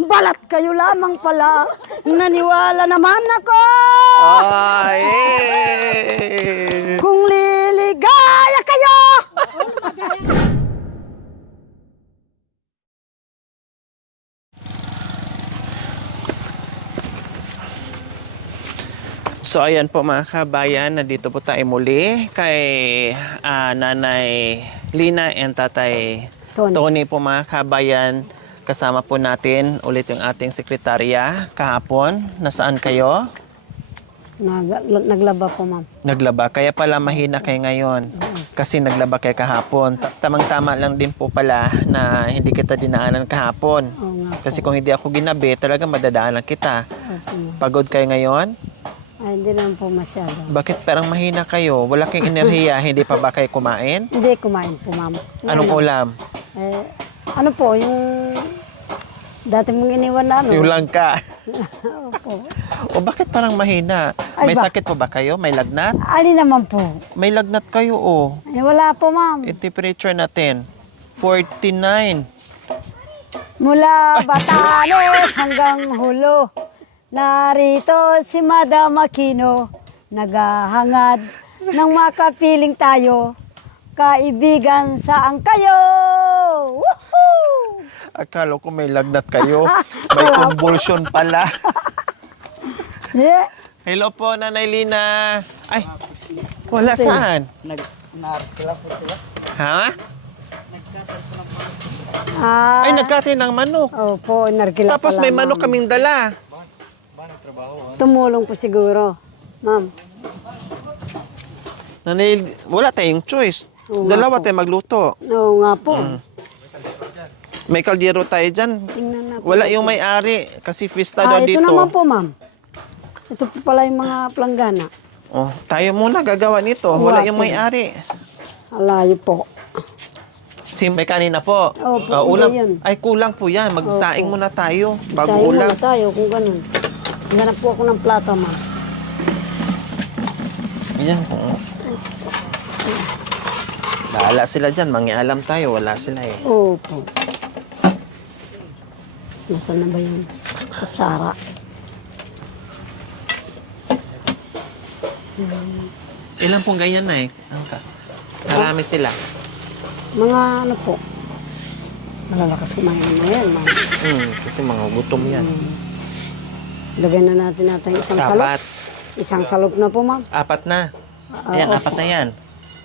balat kayo lamang pala. Naniwala naman ako. Ay! Kung liligaya kayo. So ayan po mga kabayan, nandito po tayo muli kay Nanay Lina and Tatay Tony po mga kabayan. Kasama po natin ulit yung ating sekretarya kahapon. Nasaan kayo? Naglaba po, ma'am. Naglaba. Kaya pala mahina kayo ngayon. Kasi naglaba kayo kahapon. Tamang-tama lang din po pala na hindi kita dinaanan kahapon. Oo nga po. Kasi kung hindi ako ginabi, talaga madadaanan kita. Pagod kayo ngayon? Ay, hindi naman po masyado. Bakit parang mahina kayo? Wala kayong enerhiya, hindi pa ba kayo kumain? Hindi kumain po, ma'am. Anong ulam? Ano po, yung dati mong iniwan na ano. Yung langka. Opo. O bakit parang mahina? Ay, May sakit po ba kayo? May lagnat? Ali naman po. May lagnat kayo oh. Wala po, ma'am. Yung temperature natin, 49. Mula Batanes hanggang Hulo. Narito si Madam Aquino, naghahangad ng makapiling tayo. Kaibigan, saan kayo? Woohoo! Akala ko may lagnat kayo. May convulsion pala. Yeah. Hello po, Nanay Lina. Ay, wala saan? Ha? Ay, nagkati ng manok. Opo, narkila Tapos pala, may manok ma'am. kaming dala. Tumulong po siguro, ma'am. Nanay, wala tayong choice. Oo Dalawa nga po. tayo magluto. Oo nga po. May kaldero tayo dyan. Tingnan na po. Wala yung may-ari kasi fiesta daw Ito dito. naman po, ma'am. Ito po pala yung mga planggana. Oh, tayo muna gagawa nito. Wala yung po. may-ari. Alayo po. May kanina po. Opo, Ulam. hindi yun. Ay, kulang po yan. Magsaing Opo. muna tayo bago Sayang ulam. muna tayo kung ganun. Hanap po ako ng plato, ma'am. Yan po. Bahala sila dyan. Mangialam tayo. Wala sila eh. Opo. Nasaan na ba yung kutsara? Ilan pong ganyan na eh? Marami sila. Mga ano po. Malalakas kumain naman yan, ma'am. Kasi mga gutom yan. Lagyan na natin isang salop. Apat. Isang salop na po, ma'am. Apat na. Ayan, opo. apat na yan.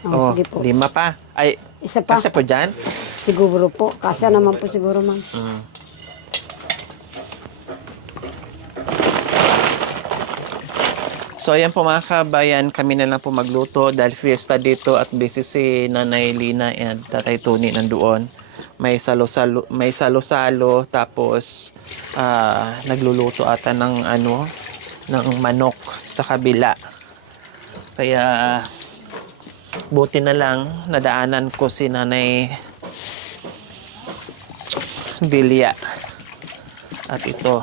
Oh, sige po. 5 pa. Ay, Isa pa. kasi po dyan? Siguro po. Kasya naman po siguro, ma'am. So ayan po mga kabayan, kami na lang po magluto dahil fiesta dito at busy si Nanay Lina and Tatay Tony nandoon. May salo-salo tapos nagluluto ata ng ng manok sa kabila. Kaya buti na lang nadaanan ko si Nanay Delia. At ito,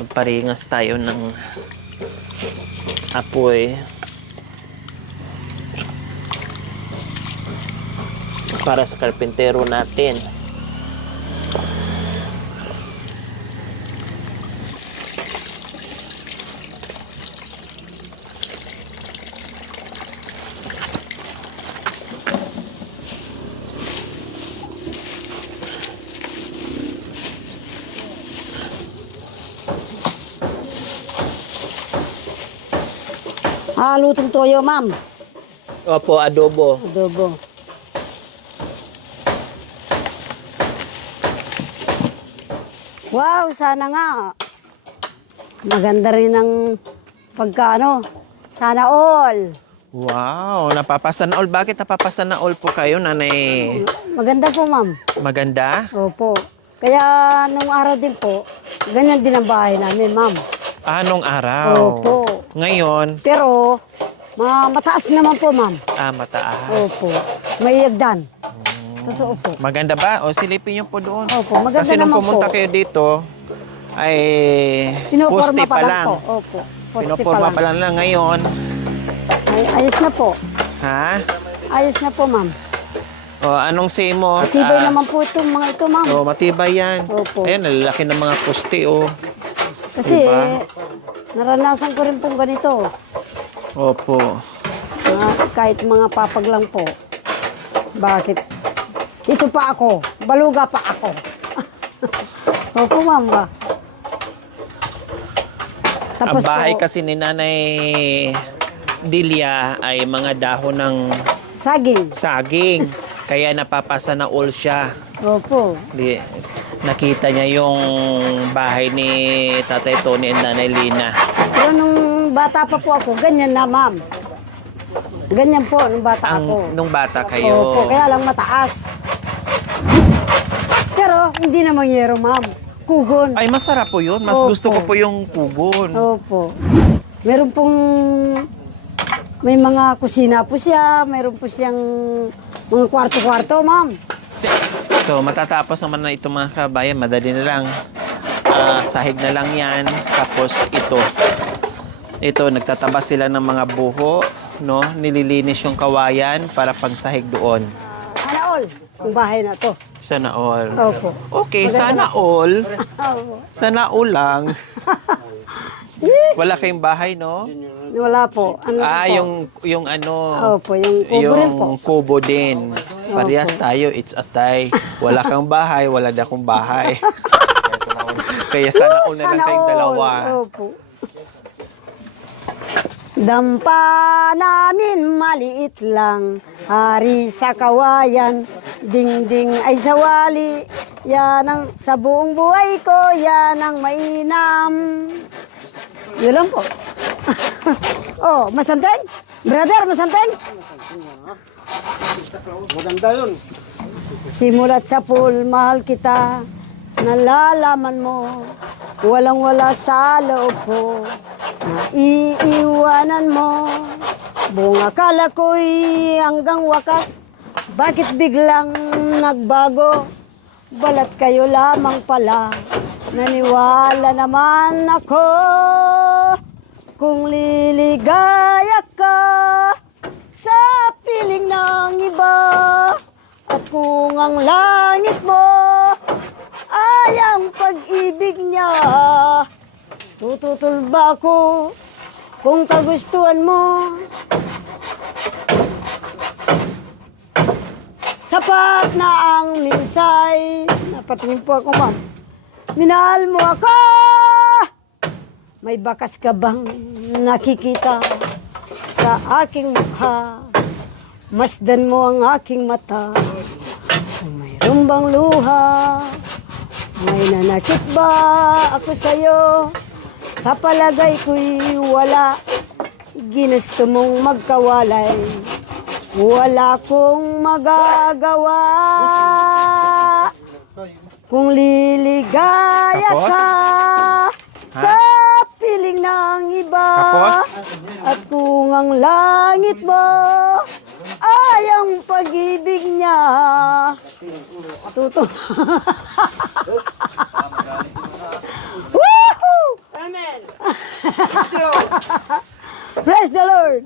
magparingas tayo ng apoy para sa karpintero natin. Lutong toyo, ma'am. Opo, adobo. Adobo. Wow, sana nga. Maganda rin ang pagkaano. Sana all. Wow, napapasana all. Bakit napapasana all po kayo, Nanay? Maganda po, ma'am. Maganda? Opo. Kaya nung araw din po, ganyan din ang bahay namin, ma'am. Anong araw? Opo. Ngayon, Pero, mataas naman po, ma'am. mataas. Opo. May yagdan. Totoo po. Maganda ba? O silipin niyo po doon. Opo, maganda Kasi nung naman pumunta po. kayo dito, ay Pinoporma poste pa lang po. Opo. Poste pa Pinoporma lang. pa lang ngayon. Ay, ayos na po. Ha? Ayos na po, ma'am. O, anong say mo? Matibay naman po itong mga ito, ma'am. O, matibay yan. Opo. Ayan, nalalaki ng mga poste, oh. Kasi, Diba? naranasan ko rin pong ganito. Opo. Kahit mga papag lang po. Bakit? Ito pa ako. Baluga pa ako. Opo, ma'am ba? Ang bahay po, kasi ni Nanay Delia ay mga dahon ng saging. saging. Kaya napapasa na all siya. Opo. Nakita niya yung bahay ni Tatay Tony and Nanay Lina. Pero nung bata pa po ako, ganyan na, ma'am. Ganyan po nung bata ako. Nung bata kayo. Opo, kaya lang mataas. Pero hindi na mangyero, ma'am. Kugon. Ay, masarap po yun. Mas Opo. gusto ko po yung kugon. Opo. Meron pong may mga kusina po siya, meron po siyang mga kwarto-kwarto, ma'am. So, matatapos naman na ito mga kabayan. Madali na lang. Sahig na lang yan. Tapos ito. Ito, nagtatabas sila ng mga buho. No? Nililinis yung kawayan para pagsahig doon. Sana all, ang bahay na to. Sana all. Opo. Okay, Maganda sana na. all. Opo. Sana all lang. Wala kayong bahay, no? Wala po. Ano po? Yung ano, Opo, yung kubo rin po. yung kubo din. Parehas tayo, it's a tie. Wala kang bahay, wala na akong bahay. Kaya sana all na lang Sana kayong all. dalawa. Opo. Dampa namin maliit lang, hari sa kawayan, dingding ay sawali, yan ang sa buong buhay ko, yan ang mainam. Yun lang po. Oh, masanteng? Brother, masanteng? Maganda yun. Simulat sa pool, mahal kita, nalalaman mo, walang-wala sa loob ko, naiiwanan mo. Buong akala ko'y hanggang wakas, bakit biglang nagbago? Balat kayo lamang pala, naniwala naman ako. Kung liligaya ka sa piling ng iba, at kung ang langit mo ay ang pag-ibig niya, tututol ba ako kung kagustuhan mo? Sapat na ang minsay. Napatingin po ako, ma'am. Minahal mo ako. May bakas ka bang nakikita sa aking mukha? Masdan mo ang aking mata. Kung mayroon bang luha, may nanakit ba ako sa'yo? Sa palagay ko'y wala. Ginusto mong magkawalay, wala kong magagawa. Kung liligaya Tapos? ka sa piling ng iba, Tapos? at kung ang langit mo ay ang pag-ibig niya, tuto. Woohoo! Amen. Praise the Lord!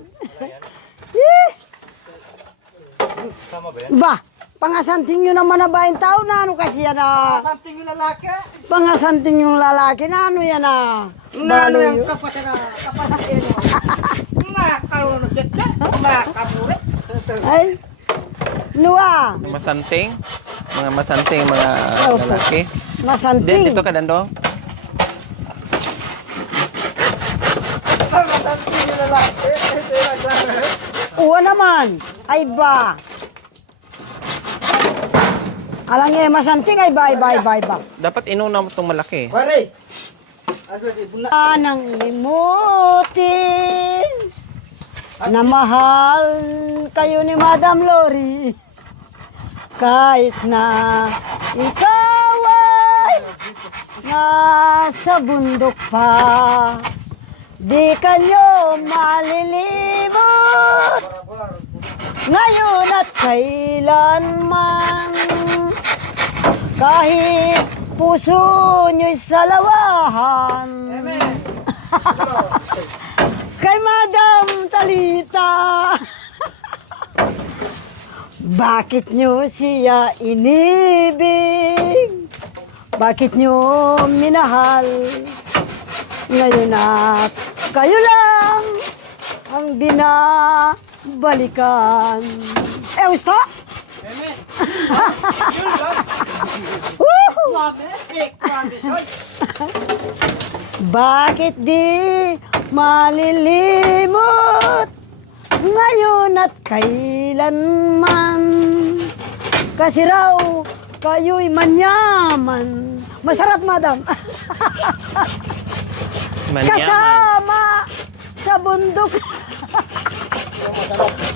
Ba, pangasanting nyo naman na ba yung tao na ano kasi yan na? Something yung lalaki. Pangasanting yung lalaki na ano yan na? Nano Balo yung yun. kapatid mo. Makaroon siya. Makaburi. Ay, luwa, Masanting. Mga masanting, mga Opo. lalaki. masanting. Dito ka, Dando. Something yung lalaki. Ito yung lalaki. Uwa naman, ay ba? Alang eh, masanting ay ba. Dapat inuna mo itong malaki. Pare. Aswad ibuna. Anang limutin na mahal kayo ni Madam Lori, kahit na ikaw ay nasa bundok pa, di kanyo malilimot ngayon at kailanman. Kahit puso nyo'y salawahan kay Madam Talita. Bakit nyo siya inibig? Bakit nyo minahal? Ngayon at kayo lang ang binabalikan. Gusto? Amen. Woohoo! Soy. Bakit di malilimot ngayon at kailanman? Kasi raw kayo'y manyaman. Masarap, madam. Manyaman. Kasama sa bundok.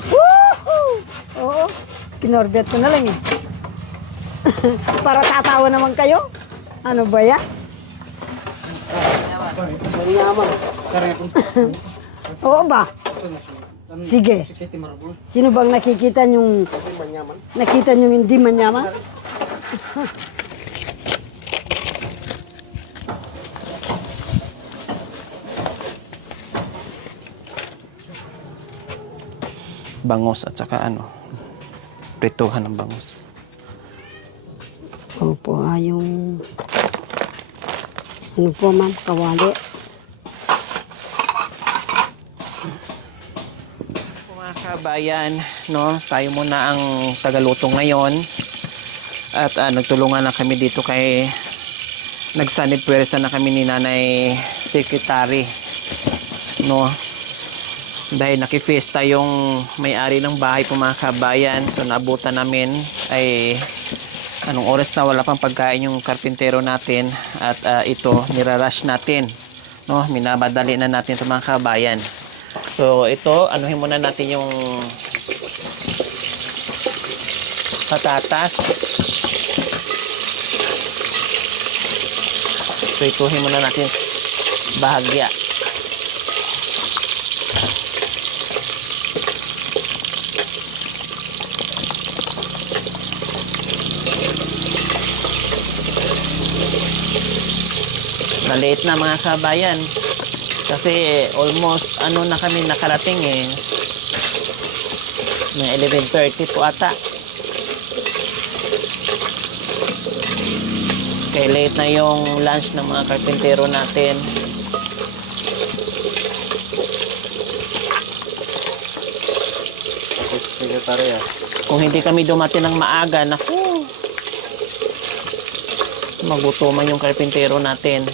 Woohoo! Oo, kinorbet ko na lang eh. Para tatawa naman kayo. Ano ba yan? Oo ba? Sige. Sino bang nakikita yung hindi manyaman? Bangos at saka prituhan ng bangos. Opo, yung ano po ma'am, kawali. Mga kabayan, no, tayo muna ang tagaluto ngayon. At nagtulungan na kami dito kay nagsanib pwersa na kami ni Nanay Secretary, no. Dahil nakifiesta yung may-ari ng bahay po mga kabayan. So naabutan namin ay anong oras na wala pang pagkain yung karpintero natin. At ito nirarush natin, no? Minabadali na natin ito mga kabayan. So ito, anuhin muna natin yung patatas. So ituhin muna natin bahagya. Late na mga kabayan kasi almost na kami nakarating eh, may 11:30 po ata, kaya late na yung lunch ng mga karpintero natin. Kung hindi kami dumating ng maaga, naku, magutuman yung karpintero natin.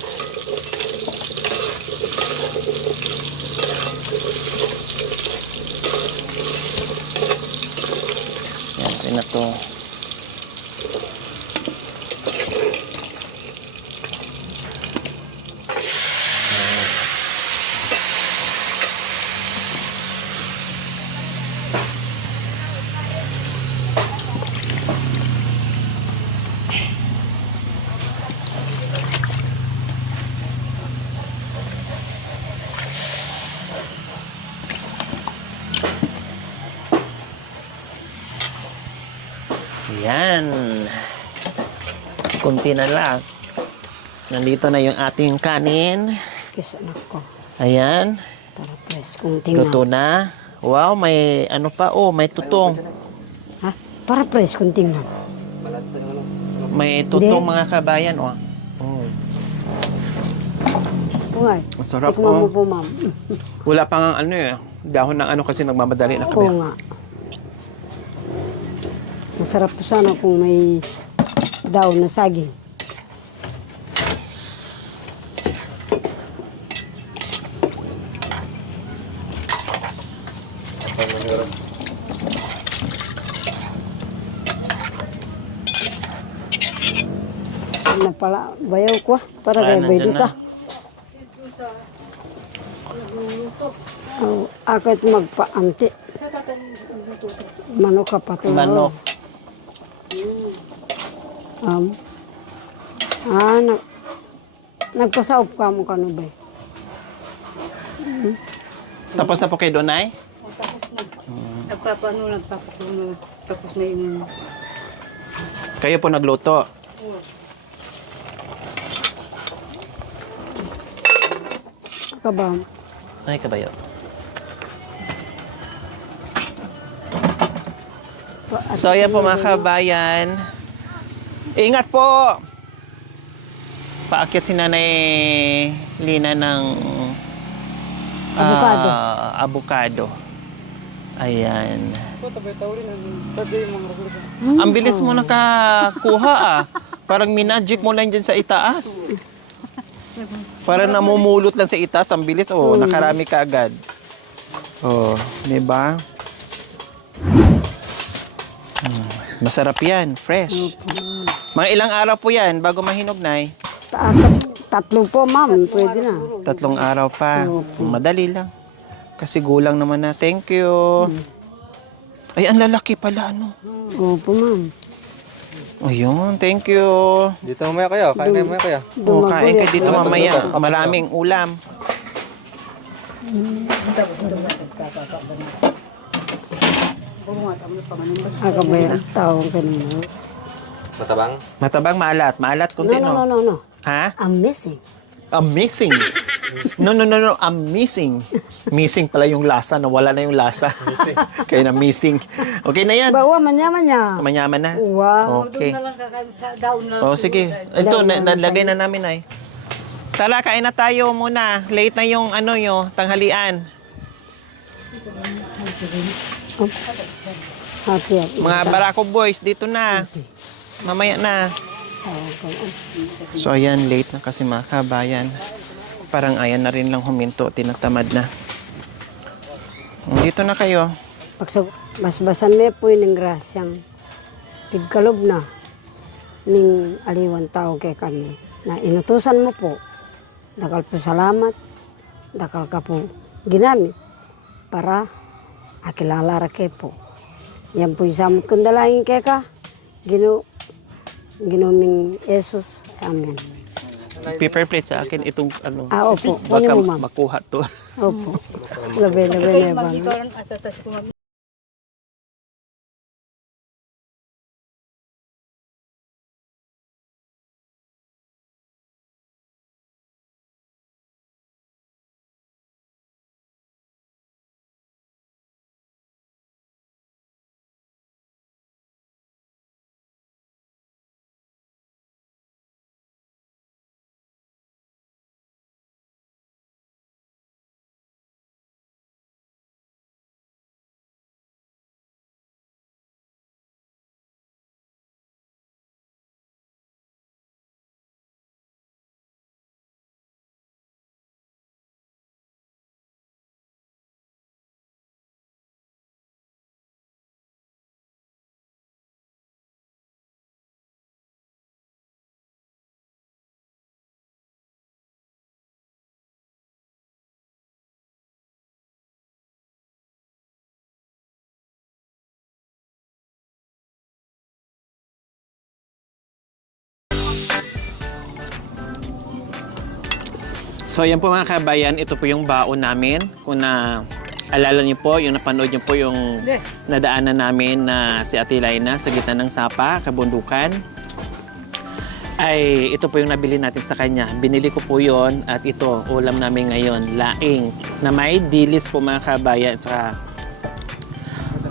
Yan na to. Yan. Kunti na lang. Nandito na yung ating kanin. Kiss anak ko. Ayan. Para press kung tingnan. Luto na. Wow, may pa. Oh, may tutong. Ha? Para press kung tingnan. May tutong Hindi. mga kabayan. Oh. Ungay. Ang sarap, Tikman mo oh. po ma'am. Wala pang dahon ng kasi nagmamadali na kami. Oo nga. Masarap to sana kung may daon na saging. Ano pala, bayaw ko para kay bay Nandyan dito. Oh, akit magpaanti. Manok ka pa to. Manok. Nagpasaop ka mo kano ba? Tapos na po kayo doon, Nay? Nagpapuno, tapos na yung... Kayo po nagluto. Kabam. Ay, kabayo. So, yan po mga kabayan. Ingat po! Paakyat si Nanay Lina ng Avocado. avocado. Ayan. Hmm? Ang bilis mo nakakuha ah. Parang minagic mo lang dyan sa itaas. Parang namumulot lang sa itaas. Ang bilis. Oh, nakarami ka agad. Oh, di ba? Masarap yan. Fresh. Mga ilang araw po yan bago mahinog, Nay? Tatlo po, ma'am. Pwede na. 3 araw pa. Madali lang. Kasi gulang naman na. Thank you. Ay, ang lalaki pala, ano? Opo, ma'am. Ayun, thank you. Dito mamaya kayo. Kain kayo mamaya kayo. Oh, kain ka dito mamaya. Maraming ulam. Ako ba yung tawag ka naman? Matabang? Matabang, maalat. Maalat kunti, no? No. Ha? I'm missing. Amazing. No. Amazing. Missing pala yung lasa. Nawala na yung lasa. Kaya na missing. Okay na yan. Bawa, manyaman niya. Manyaman na. Wow. Okay. Doon na lang kakain sa daon na. Oh, sige. Ito, nalagay na namin ay. Tara, kain na tayo muna. Late na yung tanghalian. Happy. Mga Barako boys, dito na. Mamaya na. So, ayan, late na kasi mga kabayan. Parang ayan na rin lang huminto, tinatamad na. Dito na kayo. Basbasan me po yung grasyang pigkalob na ning aliwan tao kay kami na inutusan mo po. Dakal po salamat. Dakal ka po ginamit para akilala ra kay po. Yan po yung samot kong dalangin kay ka. Ginoming Jesus. Amen. Paper plate sa akin itong Opo. Kunin baka mo, ma'am. makuha to. Opo. Labay na ba? Ikaw lang asa tas kumami. So, yan po mga kabayan, ito po yung baon namin. Kung alala niyo po, yung napanood niyo po yung nadaanan namin na si Ate Laina sa gitna ng Sapa, Kabundukan. Ay, ito po yung nabili natin sa kanya. Binili ko po yon at ito, ulam namin ngayon, laing, na may dilis po mga kabayan, saka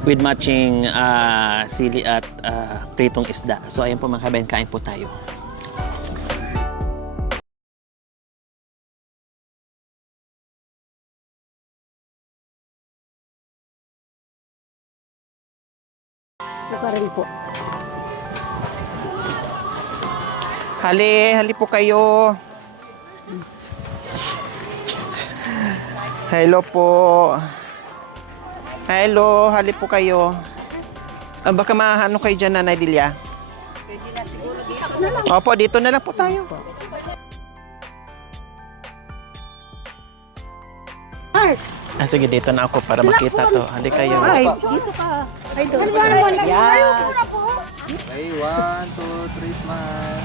with matching sili at pritong isda. So, ayan po mga kabayan, kain po tayo. Ito rin po. Hali po kayo. Hello po. Hello, hali po kayo. Baka maano kayo dyan, Nanay Lilia? Opo, dito na lang po tayo. Sige, dito na ako para makita to. Hali kayo. Dito ka. Ay, doon. Okay, 1, 2, 3, smile.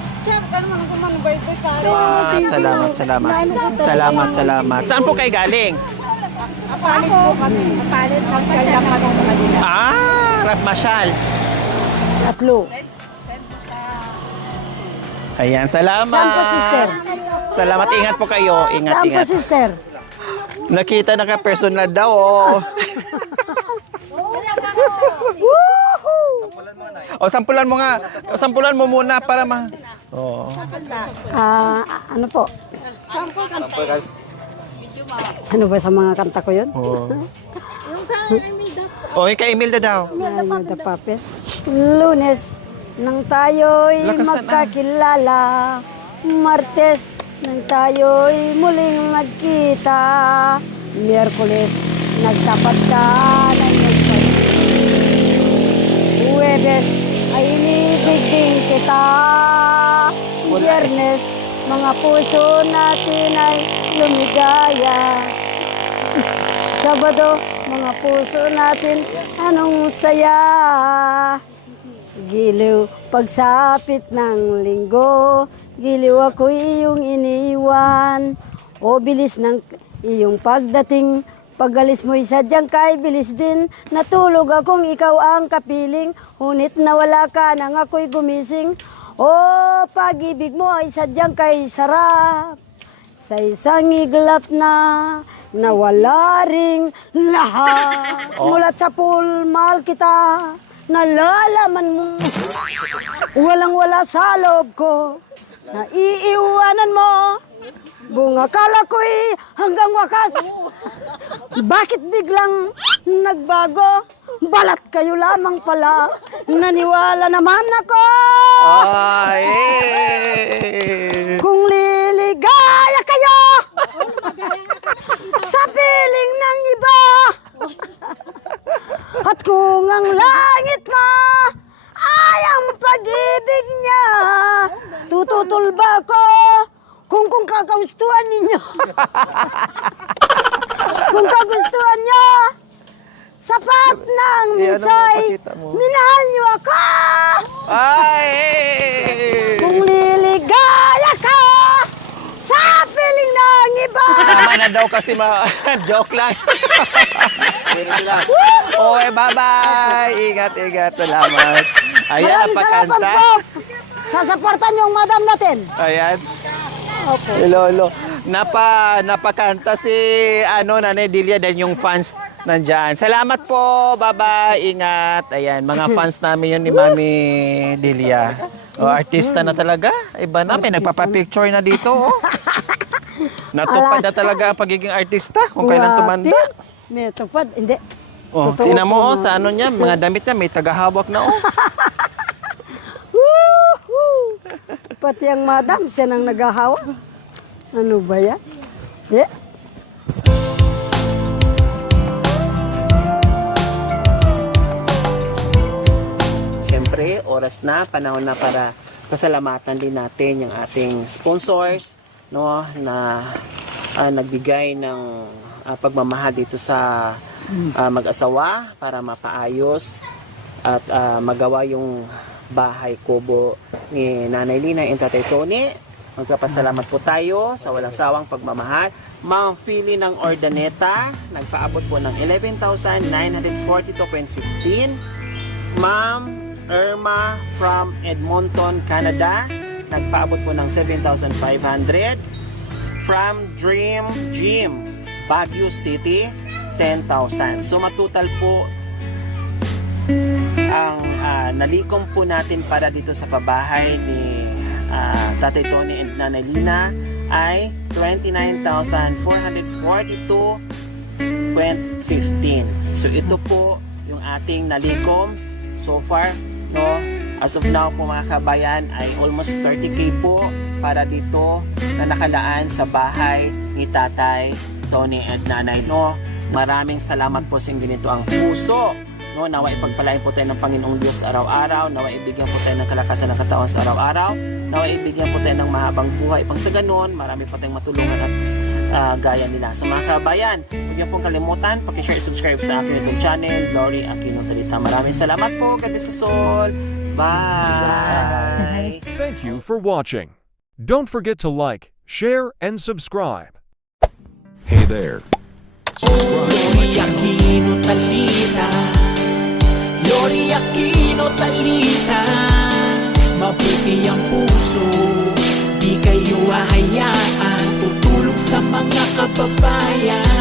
Salamat. Saan po kayo galing? Kapalit po kami. Kapalit lang siya lang kami sa kanila. Rap Masyal. Tatlo. Ayan, salamat. Saan po, sister? Salamat, ingat po kayo. Saan po, Ingat. sister? Nakita na ka personal daw, oh. O, sampulan mo nga. Sampulan mo muna para ma... Oo. Ano po? Sample ka. Ano ba sa mga kanta ko yun? Oo. O, kay Imelda daw. The Puppet. Lunes, nang tayo'y Lakasan, magkakilala. Martes, nang tayo'y muling nagkita. Miyerkules, nagtapat ka ng Huwebes, ay inibig din kita. Biyernes, mga puso natin ay lumigaya. Sabado, mga puso natin, anong saya. Giliw, pagsapit ng linggo, giliw ako iyong iniwan. O bilis ng iyong pagdating, pag-alis mo'y sadyang kay bilis din. Natulog akong ikaw ang kapiling, hunit na wala ka nang ako'y gumising. O pag-ibig mo ay sadyang kay sarap, sa isang iglap na nawala ring lahat. Mulat sa pool, mahal kita, nalalaman mo. Walang-wala sa loob ko, naiiwanan mo. Bunga kala ko'y hanggang wakas. Bakit biglang nagbago? Balat kayo lamang pala. Naniwala naman ako. Ay! Kung liligaya kayo sa piling ng iba, at kung ang langit mo ay ang pag-ibig niya, tututol ba ko kung kakagustuhan ninyo? Kung kagustuhan niyo, sapat ng minsay, pakita mo? minahal niyo ako. Ay! Kung liligaya ka sa piling ng iba. Tama na daw kasi joke lang. Okay, bye-bye. Ingat. Salamat. Ayan, Maraming salamat napakanta. po. Sasaportan yung madam natin. Ayan. Opo. Si Lolo. Napakanta si Nanay Delia dahil yung fans nandyan. Salamat po. Bye-bye. Ingat. Ayan, mga fans namin yun ni Mami Delia. O, artista na talaga. Iba na. May nagpapapicture na dito. Oh. Natupad na talaga ang pagiging artista kung kailan tumanda. May tupad. Hindi. Oh, Totoo tingnan mo po, oh, sa ano niya, mga damit niya, may tagahawak na oh. Woohoo! Pati ang madam, siya nang naghahawa. Ano ba yan? Yeah. Siyempre, oras na, panahon na para pasalamatan din natin yung ating sponsors, no, na nagbigay ng pagmamahal dito sa mag-asawa para mapaayos at magawa yung bahay kubo ni Nanay Lina and Tatay Tony. Magpapasalamat po tayo sa walang sawang pagmamahal. Ma'am Philly ng Ordaneta, nagpaabot po ng 11,942.15. Ma'am Irma from Edmonton, Canada, nagpaabot po ng 7,500. From Dream Gym, Baguio City, 10,000. So matutal po ang nalikom po natin para dito sa pabahay ni Tatay Tony and Nanay Lina ay 29,442.15. So ito po yung ating nalikom so far, no? As of now po mga kabayan ay almost 30k po para dito na nakalaan sa bahay ni Tatay Tony at Nanay, no? Maraming salamat po sa ganito ang puso, no? Nawa ipagpalain po tayo ng Panginoong Diyos araw-araw, nawa ibigyan po tayo ng kalakasan ng katawan sa araw-araw, nawa ibigyan po tayo ng mahabang buhay pang sa ganon, marami po tayong matulungan at gaya nila. So mga kabayan, huwag niyo pong kalimutan, pakishare, subscribe sa aking YouTube channel, Glory Aquino Talita. Maraming salamat po, God bless us all. Bye! Thank you for watching. Don't forget to like, share, and subscribe. Hey there. Subscribe to my Glory channel. Aquino Talita, Glory Aquino Talita, mabuti ang puso, di kayo hahayaan, tutulong sa mga kababayan.